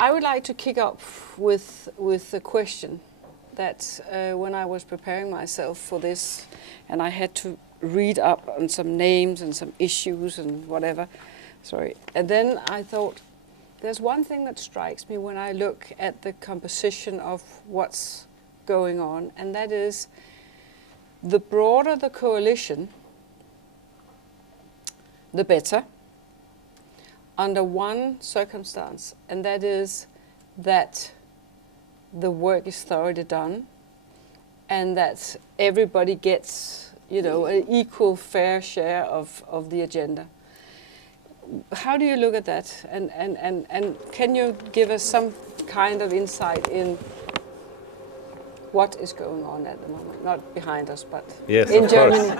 I would like to kick off with a question that when I was preparing myself for this, and I had to read up on some names and some issues and whatever. Sorry. And then I thought, there's one thing that strikes me when I look at the composition of what's going on, and that is the broader the coalition, the better, under one circumstance, and that is that the work is thoroughly done and that everybody gets, an equal fair share of the agenda. How do you look at that? And can you give us some kind of insight in what is going on at the moment? Not behind us, but yes, in Germany.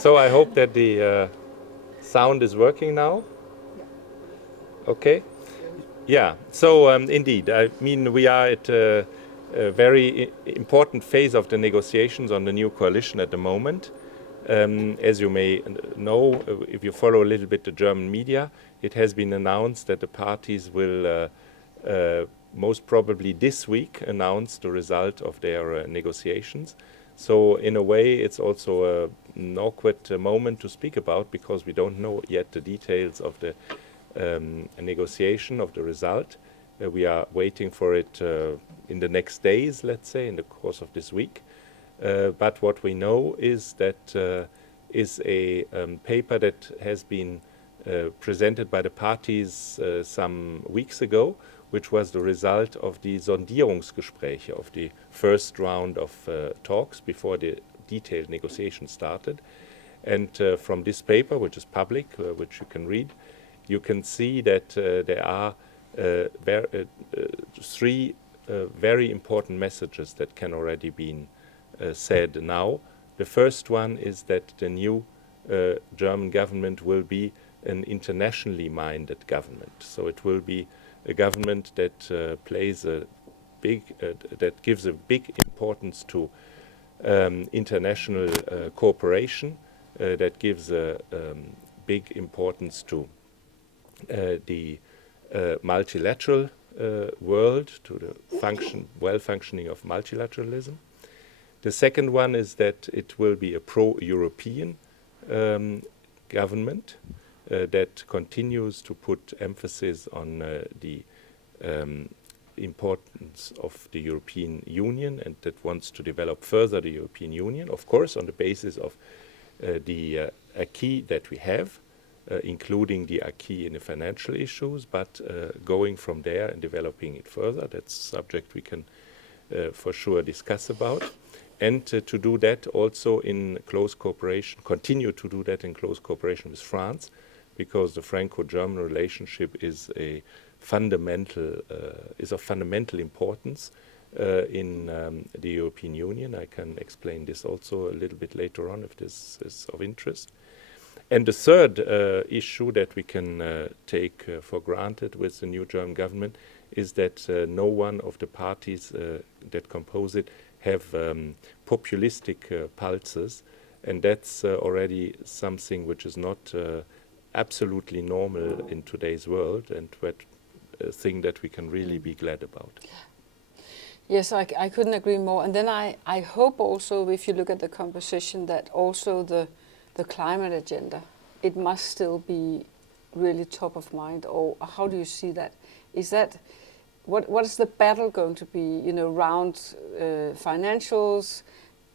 So I hope that the sound is working now. Okay. Yeah. So indeed, I mean, we are at a very important phase of the negotiations on the new coalition at the moment. As you may know, if you follow a little bit the German media, it has been announced that the parties will most probably this week announce the result of their negotiations. So in a way, it's also an awkward moment to speak about because we don't know yet the details of the negotiation of the result. We are waiting for it in the next days, let's say, in the course of this week. But what we know is that is a paper that has been presented by the parties some weeks ago, which was the result of the Sondierungsgespräche, of the first round of talks before the detailed negotiation started. And from this paper, which is public, which you can read, you can see that there are three very important messages that can already be said now. The first one is that the new German government will be an internationally minded government. So it will be a government that plays a big, that gives a big importance to international cooperation, that gives a big importance to the multilateral world, to the well-functioning of multilateralism. The second one is that it will be a pro-European government that continues to put emphasis on the importance of the European Union and that wants to develop further the European Union, of course, on the basis of the acquis that we have, including the acquis in the financial issues, but going from there and developing it further. That's a subject we can for sure discuss about. And to do that also in close cooperation, continue to do that in close cooperation with France, because the Franco-German relationship is of fundamental importance in the European Union. I can explain this also a little bit later on if this is of interest. And the third issue that we can take for granted with the new German government is that no one of the parties that compose it have populistic pulses, and that's already something which is not absolutely normal in today's world, and a thing that we can really be glad about. Yes, I couldn't agree more. And then I hope also, if you look at the composition, that also the climate agenda, it must still be really top of mind. Or how do you see that? Is that what is the battle going to be? Around financials,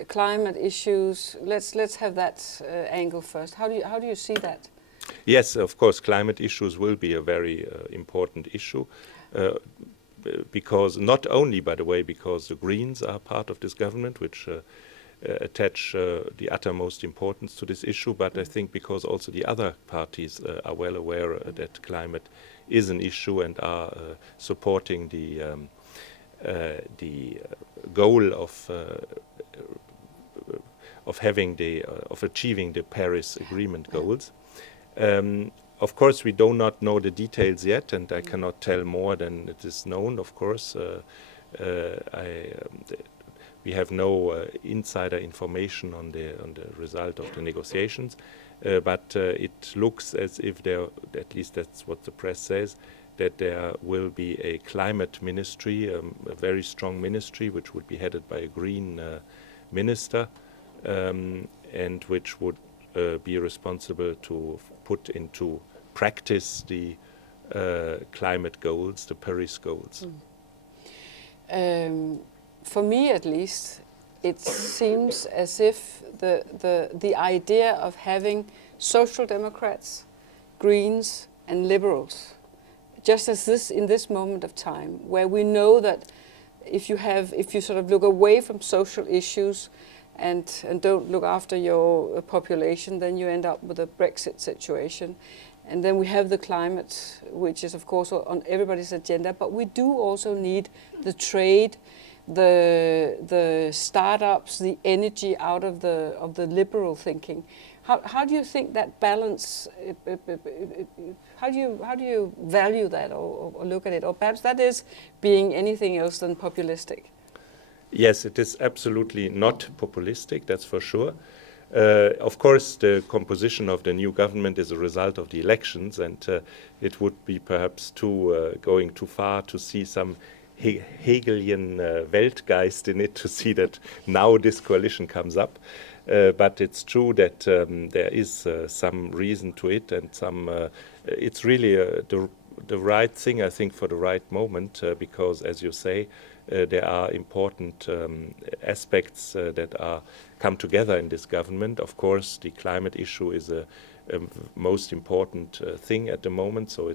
climate issues. Let's have that angle first. How do you see that? Yes, of course, climate issues will be a very important issue. Because not only, by the way, because the Greens are part of this government, which attach the uttermost importance to this issue, but I think because also the other parties are well aware that climate is an issue and are supporting the goal of achieving the Paris Agreement goals. Of course, we do not know the details yet, and I cannot tell more than it is known. Of course, we have no insider information on the result of the negotiations, but it looks as if there, at least that's what the press says, that there will be a climate ministry, a very strong ministry, which would be headed by a green minister, and which would be responsible to put into practice the climate goals, the Paris goals. For me, at least, it seems as if the idea of having social democrats, Greens, and liberals, just as this in this moment of time, where we know that if you sort of look away from social issues and don't look after your population, then you end up with a Brexit situation. And then we have the climate, which is of course on everybody's agenda, but we do also need the trade, the startups, the energy out of the liberal thinking. How do you think that balance? How do you value that or look at it? Or perhaps that is being anything else than populistic. Yes, it is absolutely not populistic, that's for sure. Of course, the composition of the new government is a result of the elections, and it would be perhaps going too far to see some Hegelian Weltgeist in it, to see that now this coalition comes up. But it's true that there is some reason to it, and it's really the right thing, I think, for the right moment, because, as you say, there are important aspects that come together in this government. Of course, the climate issue is a most important thing at the moment, so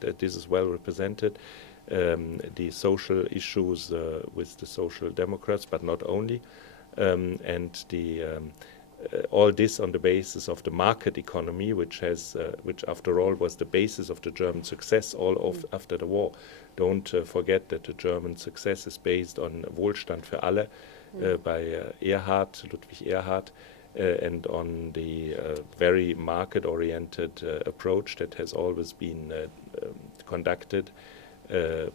that this is well represented. The social issues with the Social Democrats, but not only, and all this on the basis of the market economy, which after all was the basis of the German success after the war. Don't forget that the German success is based on Wohlstand für alle by Ludwig Erhard, and on the very market-oriented approach that has always been conducted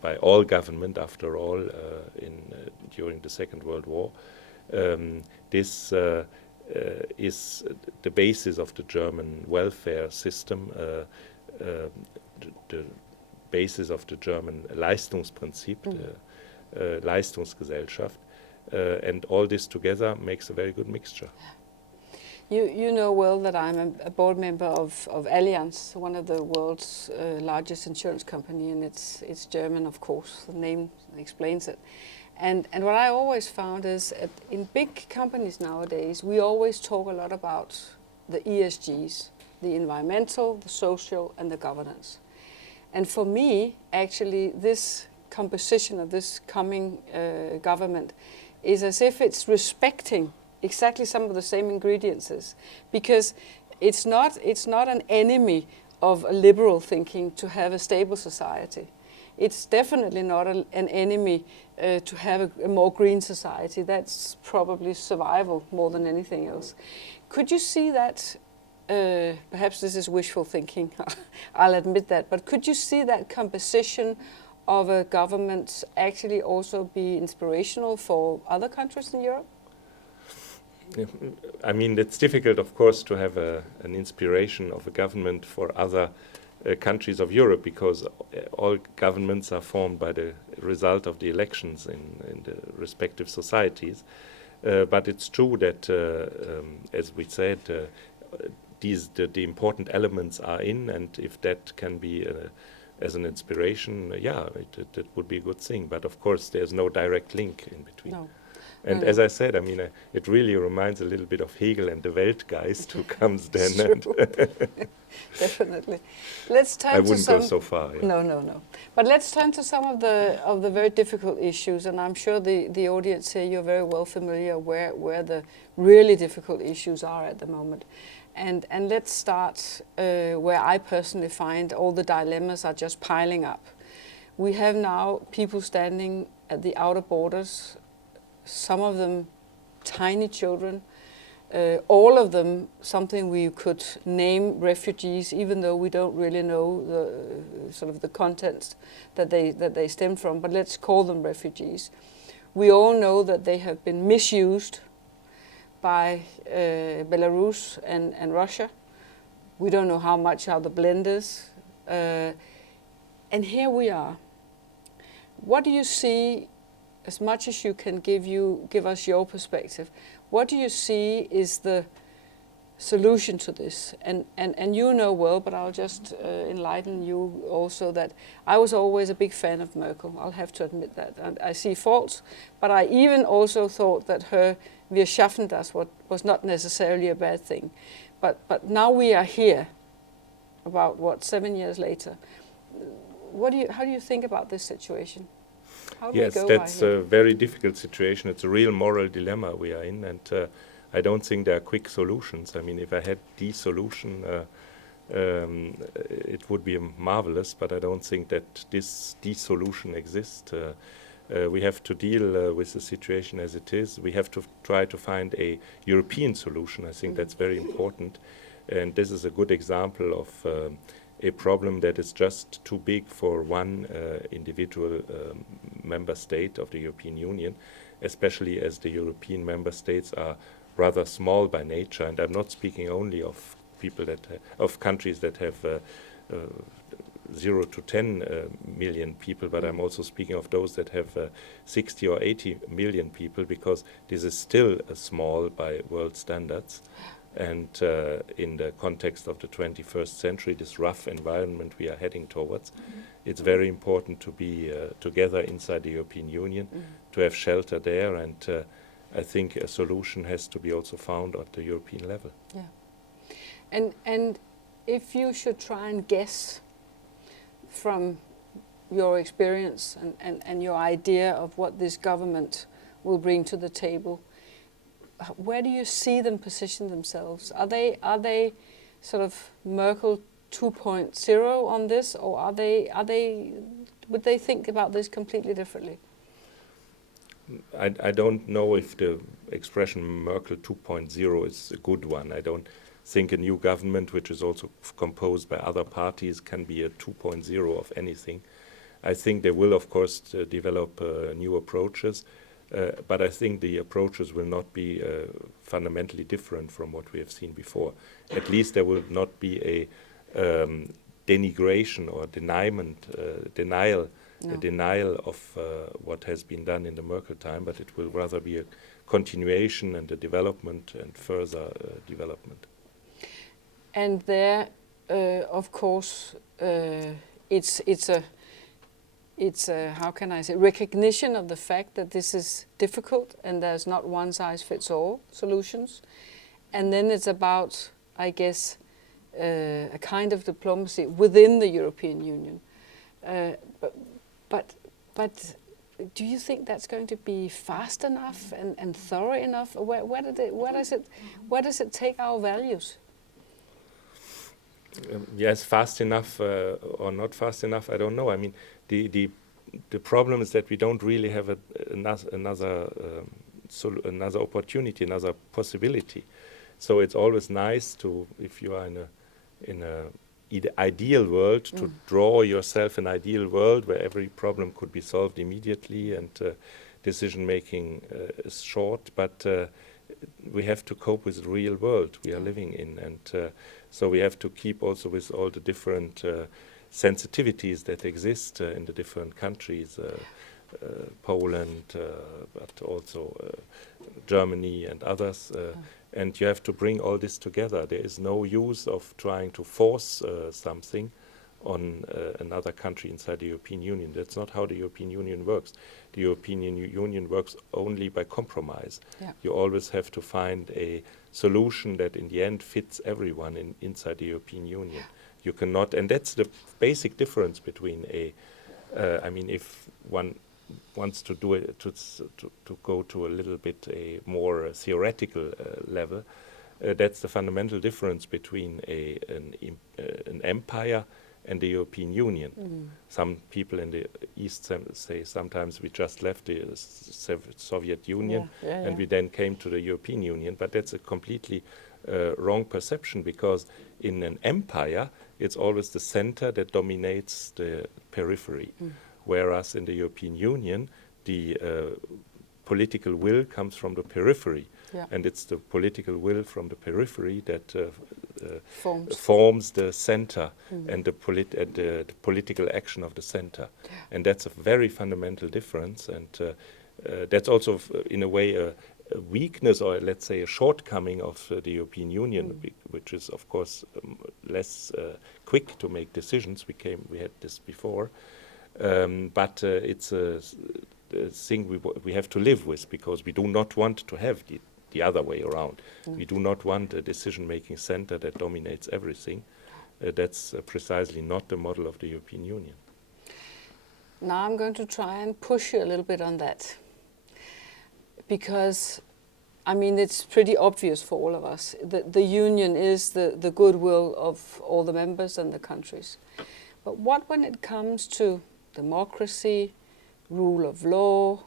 by all government, after all, during the Second World War. This is the basis of the German welfare system, the basis of the German Leistungsprinzip, the Leistungsgesellschaft, and all this together makes a very good mixture. You know well that I'm a board member of Allianz, one of the world's largest insurance company, and it's German, of course. The name explains it. And what I always found is in big companies nowadays, we always talk a lot about the ESGs, the environmental, the social, and the governance. And for me, actually, this composition of this coming government is as if it's respecting exactly some of the same ingredients, because it's not an enemy of a liberal thinking to have a stable society. It's definitely not an enemy to have a more green society. That's probably survival more than anything else. Could you see that, perhaps this is wishful thinking, I'll admit that, but could you see that composition of a government actually also be inspirational for other countries in Europe? I mean, it's difficult, of course, to have an inspiration of a government for other countries of Europe, because all governments are formed by the result of the elections in the respective societies. But it's true that, as we said, the important elements are in, and if that can be as an inspiration, it would be a good thing. But of course, there's no direct link in between. No. And as I said, I mean, it really reminds a little bit of Hegel and the Weltgeist who comes then. Definitely. Let's turn I wouldn't go so far. Yeah. No. But let's turn to some of the very difficult issues, and I'm sure the audience here, you're very well familiar where the really difficult issues are at the moment. And let's start where I personally find all the dilemmas are just piling up. We have now people standing at the outer borders, some of them tiny children, all of them something we could name refugees, even though we don't really know the sort of the contents that they stem from, but let's call them refugees. We all know that they have been misused by Belarus and Russia. We don't know how the blend is. And here we are. What do you see, as much as you can give us your perspective, what do you see is the solution to this? And you know well, but I'll just enlighten you also that I was always a big fan of Merkel. I'll have to admit that. And I see faults, but I even also thought that her Wir schaffen das was not necessarily a bad thing. But now we are here, about 7 years later. How do you think about this situation? How do yes, we go that's by here? a very difficult situation. It's a real moral dilemma we are in, and I don't think there are quick solutions. I mean, if I had the solution, it would be marvelous, but I don't think that the solution exists. We have to deal with the situation as it is. We have to try to find a European solution. I think that's very important. And this is a good example of a problem that is just too big for one individual member state of the European Union, especially as the European member states are rather small by nature. And I'm not speaking only of people of countries that have 0 to 10 million people, but I'm also speaking of those that have 60 or 80 million people, because this is still small by world standards. And in the context of the 21st century, this rough environment we are heading towards, it's very important to be together inside the European Union, to have shelter there, and I think a solution has to be also found at the European level. Yeah. And if you should try and guess from your experience and your idea of what this government will bring to the table, where do you see them position themselves? Are they sort of Merkel 2.0 on this, or would they think about this completely differently? I don't know if the expression Merkel 2.0 is a good one. I don't think a new government, which is also composed by other parties, can be a 2.0 of anything. I think they will, of course, develop new approaches, but I think the approaches will not be fundamentally different from what we have seen before. At least there will not be a denigration or denial of what has been done in the Merkel time, but it will rather be a continuation and a development and further development. And there, of course, it's a how can I say, recognition of the fact that this is difficult and there's not one size fits all solutions. And then it's about, I guess, a kind of diplomacy within the European Union. But do you think that's going to be fast enough and thorough enough? Where does it take our values? Yes, fast enough or not fast enough, I don't know. I mean, the problem is that we don't really have another opportunity, another possibility. So it's always nice to, if you are in a ideal world, to draw yourself an ideal world where every problem could be solved immediately and decision making is short. But we have to cope with the real world we are living in, and so we have to keep also with all the different sensitivities that exist in the different countries, Poland, but also Germany and others. And you have to bring all this together. There is no use of trying to force something on another country inside the European Union. That's not how the European Union works. The European Union works only by compromise. Yeah. You always have to find a solution that in the end fits everyone inside the European Union. You cannot, and that's the basic difference between I mean, if one wants to do it, to go to a little bit a more theoretical level, that's the fundamental difference between an empire and the European Union. Some people in the East say sometimes we just left the Soviet Union and we then came to the European Union, but that's a completely wrong perception, because in an empire it's always the center that dominates the periphery, whereas in the European Union the political will comes from the periphery, and it's the political will from the periphery that forms the center and the political action of the center. And that's a very fundamental difference. And that's also, in a way, a weakness, or let's say a shortcoming of the European Union, which is, of course, less quick to make decisions. We had this before. But it's a thing we have to live with, because we do not want to have the other way around. We do not want a decision-making center that dominates everything. That's precisely not the model of the European Union. Now I'm going to try and push you a little bit on that. Because, I mean, it's pretty obvious for all of us that the union is the goodwill of all the members and the countries. But what when it comes to democracy, rule of law,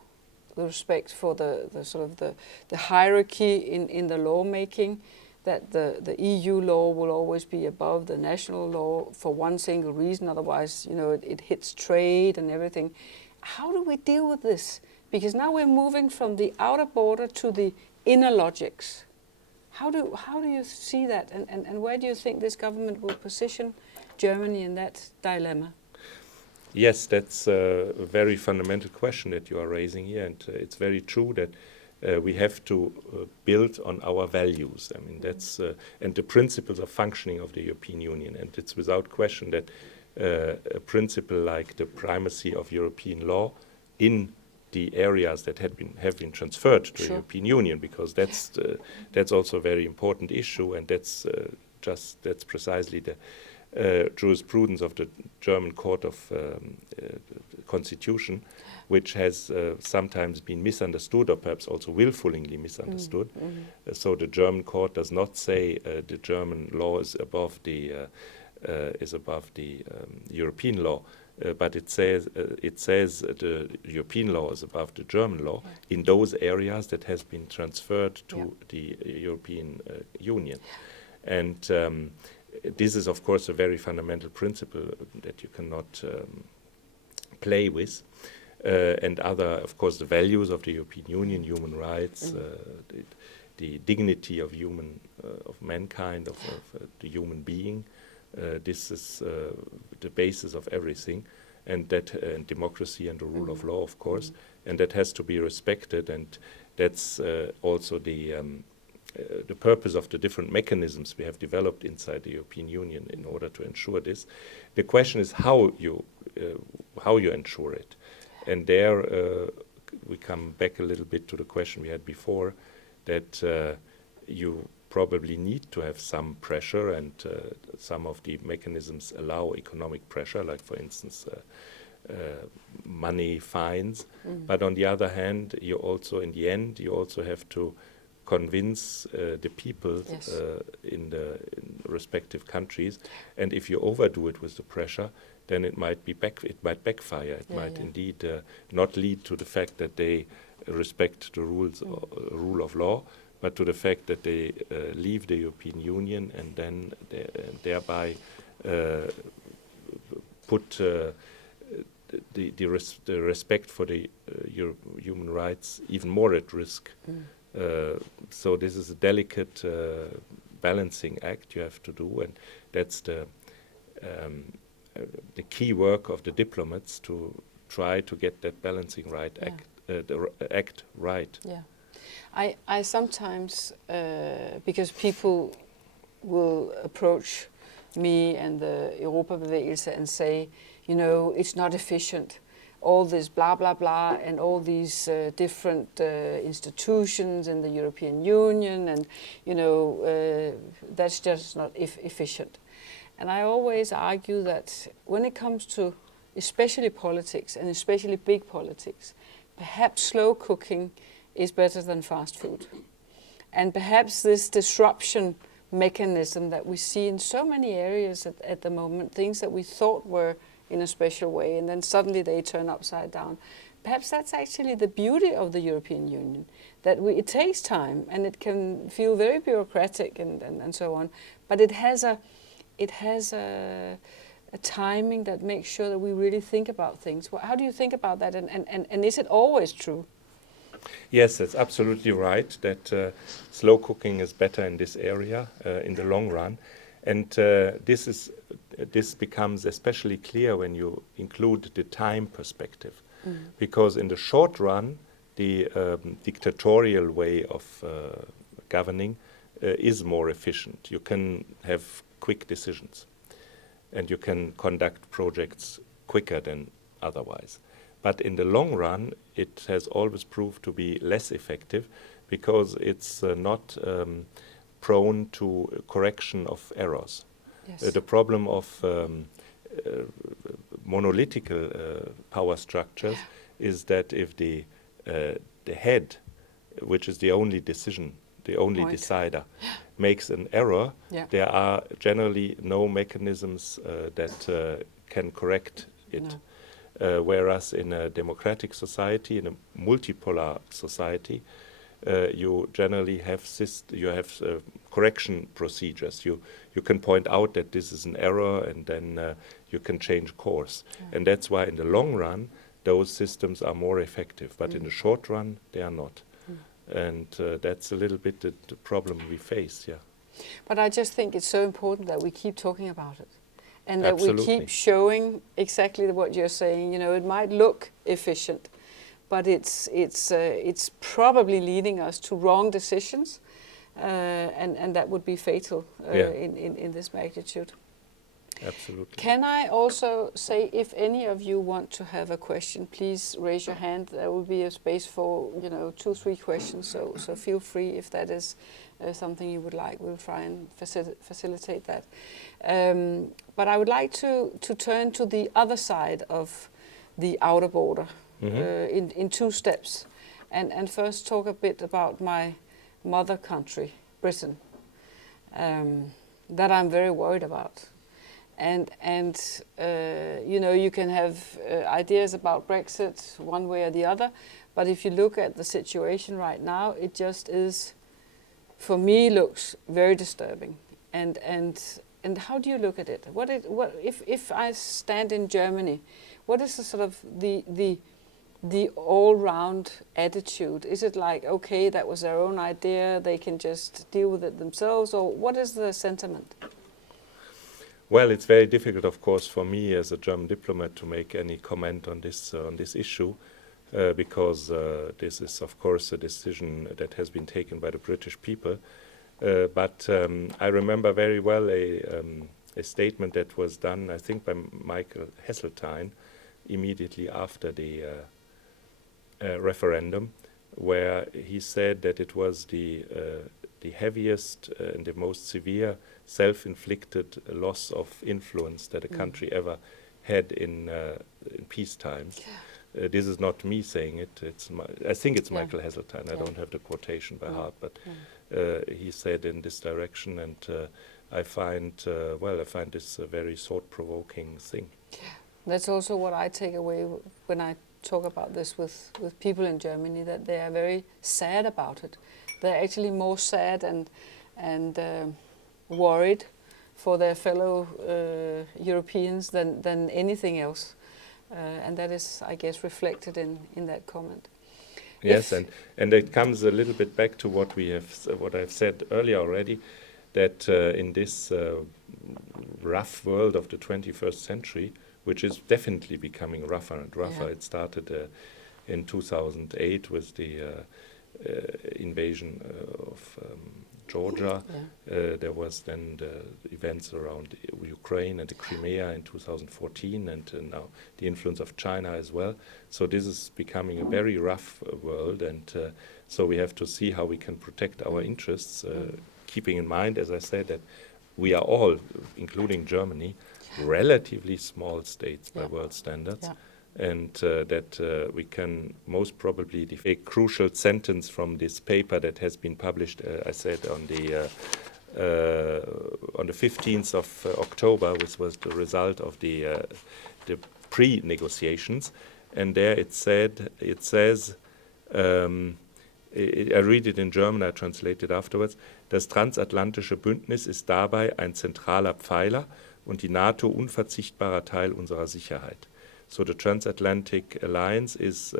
the respect for the sort of the hierarchy in the lawmaking, that the EU law will always be above the national law for one single reason, otherwise, you know, it hits trade and everything. How do we deal with this? Because now we're moving from the outer border to the inner logics. How do you see that, and where do you think this government will position Germany in that dilemma? Yes, that's a very fundamental question that you are raising here, and it's very true that we have to build on our values. I mean, that's and the principles of functioning of the European Union, and it's without question that a principle like the primacy of European law in the areas that have been transferred to the European Union, because that's also a very important issue, and that's precisely the jurisprudence of the German Court of Constitution, which has sometimes been misunderstood, or perhaps also willfully misunderstood. So the German court does not say the German law is above the European law. But it says the European law is above the German law in those areas that has been transferred to the European Union. And this is, of course, a very fundamental principle that you cannot play with. And other, of course, the values of the European Union, human rights, the dignity of mankind, of the human being. This is the basis of everything, and that democracy and the rule of law, of course, and that has to be respected. And that's also the purpose of the different mechanisms we have developed inside the European Union in order to ensure this. The question is how you ensure it, and there we come back a little bit to the question we had before, that you probably need to have some pressure, and some of the mechanisms allow economic pressure, like, for instance, money fines. But on the other hand, you also, in the end, you also have to convince the people in the respective countries. And if you overdo it with the pressure, then it might backfire. It might indeed not lead to the fact that they respect the rule of law, but to the fact that they leave the European Union, and then thereby put the respect for the human rights even more at risk. So this is a delicate balancing act you have to do, and that's the key work of the diplomats, to try to get that balancing act right. Yeah. I sometimes, because people will approach me and the Europabevægelsen and say, you know, it's not efficient, all this blah, blah, blah, and all these different institutions in the European Union, and, you know, that's just not efficient. And I always argue that when it comes to especially politics, and especially big politics, perhaps slow cooking is better than fast food. And perhaps this disruption mechanism that we see in so many areas at the moment, things that we thought were in a special way, and then suddenly they turn upside down. Perhaps that's actually the beauty of the European Union, that it takes time, and it can feel very bureaucratic and so on, but it has a timing that makes sure that we really think about things. Well, how do you think about that, and is it always true? Yes, that's absolutely right, that slow cooking is better in this area in the long run. And this becomes especially clear when you include the time perspective, because in the short run, the dictatorial way of governing is more efficient. You can have quick decisions, and you can conduct projects quicker than otherwise. But in the long run, it has always proved to be less effective because it's not prone to correction of errors. Yes. The problem of monolithical power structures is that if the head, which is the only decision, the only decider, makes an error, there are generally no mechanisms that can correct it. No. Whereas in a democratic society, in a multipolar society, you generally have correction procedures. You can point out that this is an error, and then you can change course. And that's why in the long run, those systems are more effective. But in the short run, they are not. And that's a little bit the problem we face, But I just think it's so important that we keep talking about it. And that Absolutely. we keep showing exactly what you're saying. You know, it might look efficient, but it's probably leading us to wrong decisions, and that would be fatal in this magnitude. Absolutely. Can I also say, if any of you want to have a question, please raise your hand. There will be a space for 2-3 questions. So feel free if that is something you would like. We'll try and facilitate that. But I would like to turn to the other side of the outer border in 2 steps, and first talk a bit about my mother country, Britain, that I'm very worried about. And you can have ideas about Brexit one way or the other, but if you look at the situation right now, it just is, for me, looks very disturbing. And how do you look at it? What if I stand in Germany, what is the sort of the all-round attitude? Is it like, okay, that was their own idea, they can just deal with it themselves, or what is the sentiment? Well, it's very difficult, of course, for me as a German diplomat to make any comment on this issue, because this is, of course, a decision that has been taken by the British people. But I remember very well a statement that was done, I think, by Michael Heseltine immediately after the referendum, where he said that it was the heaviest and the most severe self-inflicted loss of influence that a country ever had in peacetime. This is not me saying it. I think it's Michael Heseltine. I don't have the quotation by heart, but he said in this direction, and I find this a very thought-provoking thing. That's also what I take away when I talk about this with people in Germany, that they are very sad about it. They're actually more sad and worried for their fellow Europeans than anything else. And that is, I guess, reflected in that comment. Yes, and it comes a little bit back to what I've said earlier already, that in this rough world of the 21st century, which is definitely becoming rougher and rougher. It started in 2008 with the invasion of Georgia. There was then the events around Ukraine and the Crimea in 2014, and now the influence of China as well. So this is becoming a very rough world, and so we have to see how we can protect our interests, keeping in mind, as I said, that we are all, including Germany, relatively small states by world standards, and that we can most probably a crucial sentence from this paper that has been published, I said, on the 15th of October, which was the result of the pre-negotiations, and there it says, I read it in German, I translate it afterwards: Das transatlantische Bündnis ist dabei ein zentraler Pfeiler und die NATO unverzichtbarer Teil unserer Sicherheit. So the transatlantic alliance is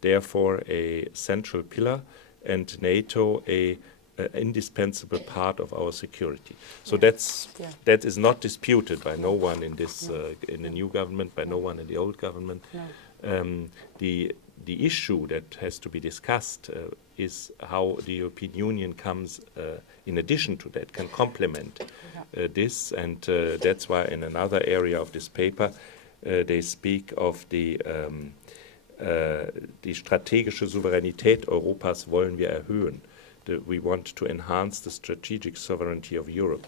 therefore a central pillar, and NATO a an indispensable part of our security. So that is not disputed by no one in this in the new government, by no one in the old government. No. The issue that has to be discussed is how the European Union comes in addition to that, can complement this, and that's why in another area of this paper they speak of die strategische Souveränität Europas wollen wir erhöhen. We want to enhance the strategic sovereignty of Europe.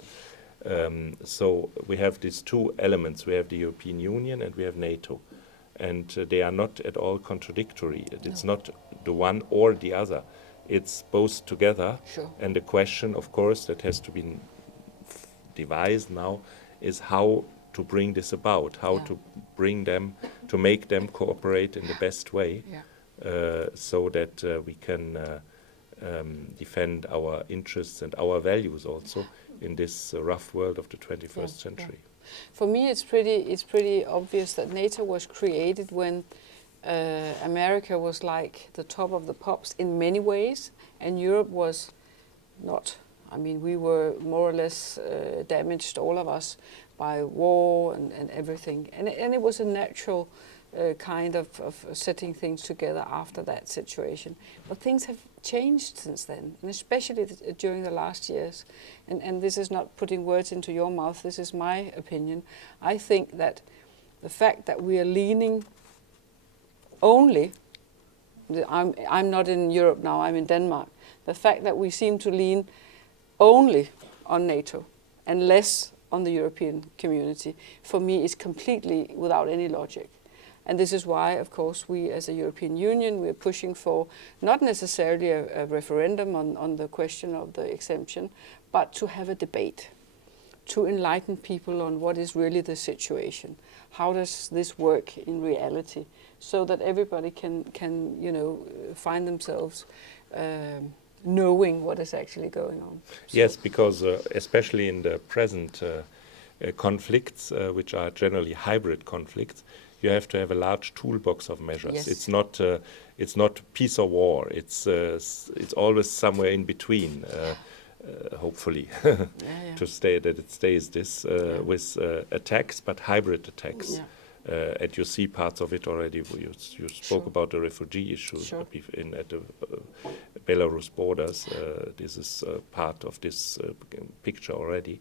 So we have these two elements. We have the European Union and we have NATO. And they are not at all contradictory. It's not the one or the other. It's both together. Sure. And the question, of course, that has to be devised now is how to bring this about, how to bring them, to make them cooperate in the best way, so that we can defend our interests and our values also in this rough world of the 21st century. For me, it's pretty obvious that NATO was created when America was like the top of the pops in many ways, and Europe was not. I mean, we were more or less damaged, all of us, by war and everything. And it was a natural kind of setting things together after that situation. But things have changed since then, and especially during the last years. And this is not putting words into your mouth, this is my opinion. I think that the fact that we are leaning only, I'm not in Europe now, I'm in Denmark, the fact that we seem to lean only on NATO and less on the European community, for me is completely without any logic. And this is why, of course, we as a European Union, we're pushing for not necessarily a referendum on the question of the exemption, but to have a debate, to enlighten people on what is really the situation. How does this work in reality? So that everybody can find themselves knowing what is actually going on. So yes, because especially in the present conflicts, which are generally hybrid conflicts, you have to have a large toolbox of measures. Yes. It's not peace or war. It's always somewhere in between. Hopefully, to stay that it stays this with attacks, but hybrid attacks. Yeah. And you see parts of it already. You spoke about the refugee issues at the Belarus borders. This is part of this picture already.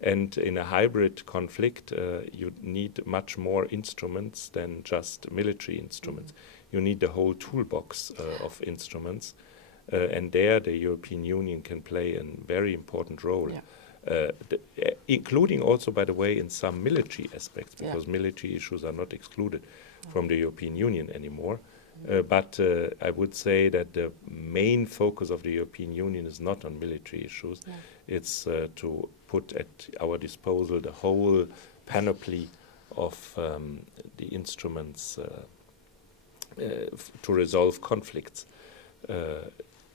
And in a hybrid conflict, you need much more instruments than just military instruments. You need the whole toolbox of instruments. And there the European Union can play a very important role. Including also, by the way, in some military aspects, because military issues are not excluded from the European Union anymore. But I would say that the main focus of the European Union is not on military issues. It's to put at our disposal the whole panoply of the instruments to resolve conflicts.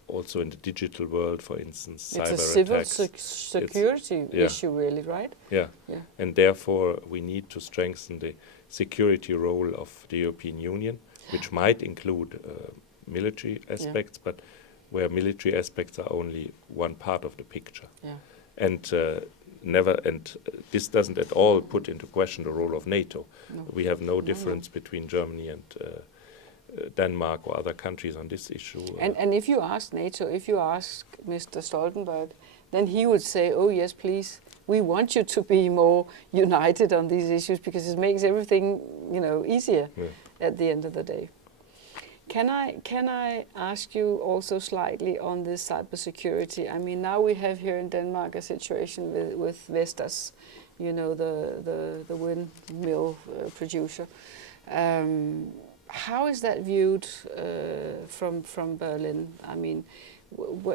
Also in the digital world, for instance, cyber attacks. It's a civil security issue, really, right? Yeah, and therefore we need to strengthen the security role of the European Union, which might include military aspects, but where military aspects are only one part of the picture. And this doesn't at all put into question the role of NATO. No. We have no difference between Germany and Denmark or other countries on this issue. And if you ask NATO, if you ask Mr. Stoltenberg, then he would say, oh yes, please, we want you to be more united on these issues because it makes everything, easier at the end of the day. Can I ask you also slightly on this cybersecurity? I mean, now we have here in Denmark a situation with Vestas, the windmill producer. How is that viewed from Berlin? I mean,